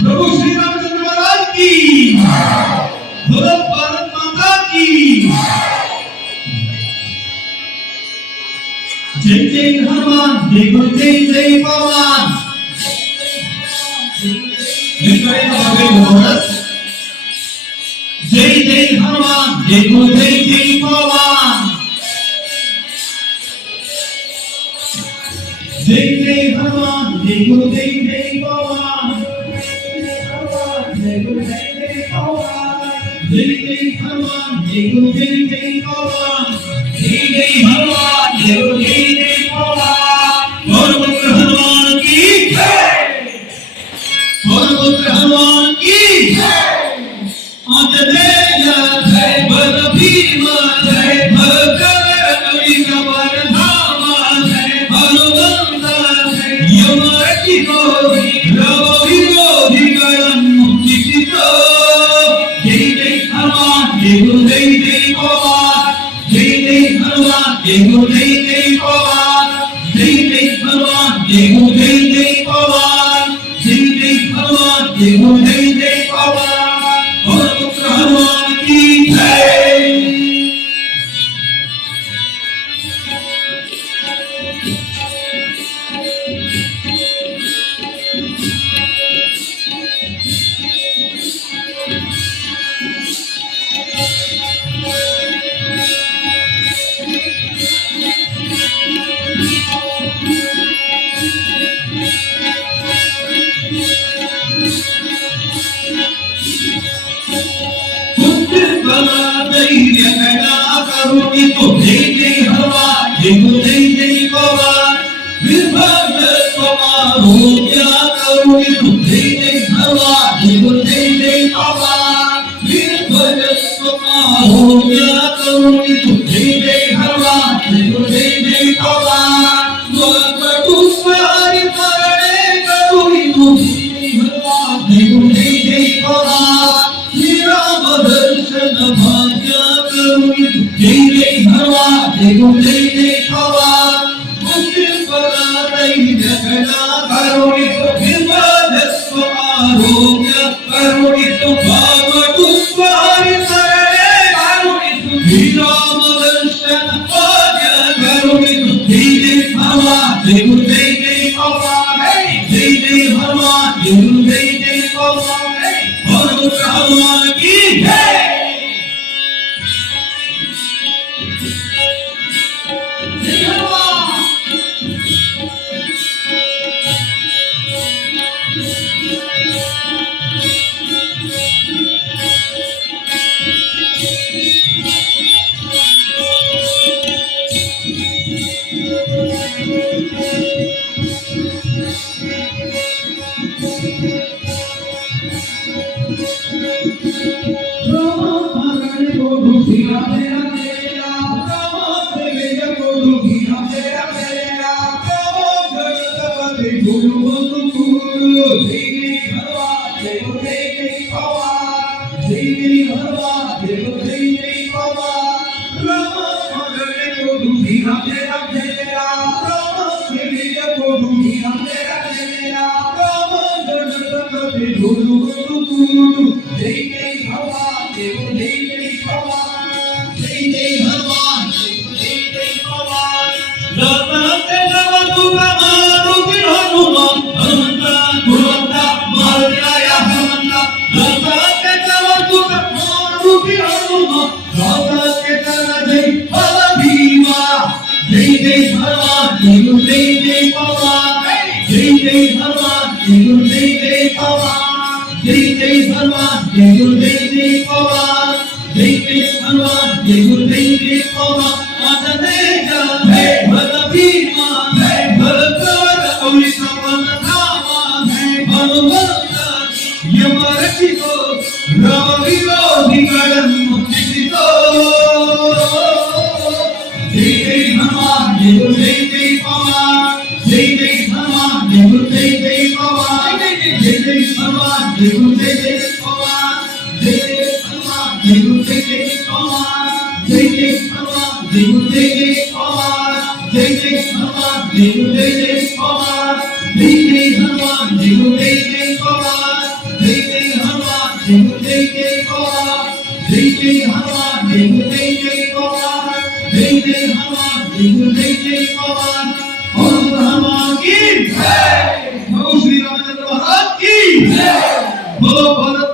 प्रभु श्री रामचंद्र महाराज की बोलो भारत माता की जय जय हनुमान जय गुरु जय जय पवन जय जय हनुमान जय गुरु जय जय पवन जय जय हनुमान जय गुरु जय जय पवन जय गुरु जय जय पवन जय जय हनुमान जय गुरु जय जय पवन जय जय हनुमान जय गुरु जय जय पवन और पुत्र हनुमान की जय और पुत्र हनुमान की जय आंजनेय जय बल भीम जय भगत कवि कवर धाम जय हनुमंत जय यम रक्षितो रव विरोधी गणं मुक्तितो जय जय हनुमान जय गुरु जय जय पवन जय जय हनुमान जय गुरु जय जय पवन जय जय हनुमान जय गुरु जय जय पवन जय जय हनुमान जय गुरु जय जय पवन और पुत्र हनुमान की जय जय जय हनुमान जय गुरु जय जय पवन निर्भय समारोग्य करुणी जय जय हनुमान जय गुरु जय जय पवन निर्भय समारोग्य करुणी जय जय हनुमान जय गुरु जय जय पवन वक्रतुंड करणे करुणी हनुमान जय गुरु जय जय पवन श्री राम दर्शन भाग्य करुणी जय जय हनुमान जय गुरु जय जय पवन मुक्ति प्रदायि जगना करुणी निर्मल आरोग्य करुणी भवतुस्वारि शरणे करुणी श्री राम दर्शन भाग्य करुणी जय जय हनुमान जय गुरु जय जय पवन जय जय हनुमान जय गुरु जय जय पवन और पुत्र हनुमान की जय जय जय पवन जय जय हनुमान जय जय पवन जय जय हनुमान जय जय पवन और हनुमान की जय। श्री रामचंद्र महाराज की जय। बोलो भारत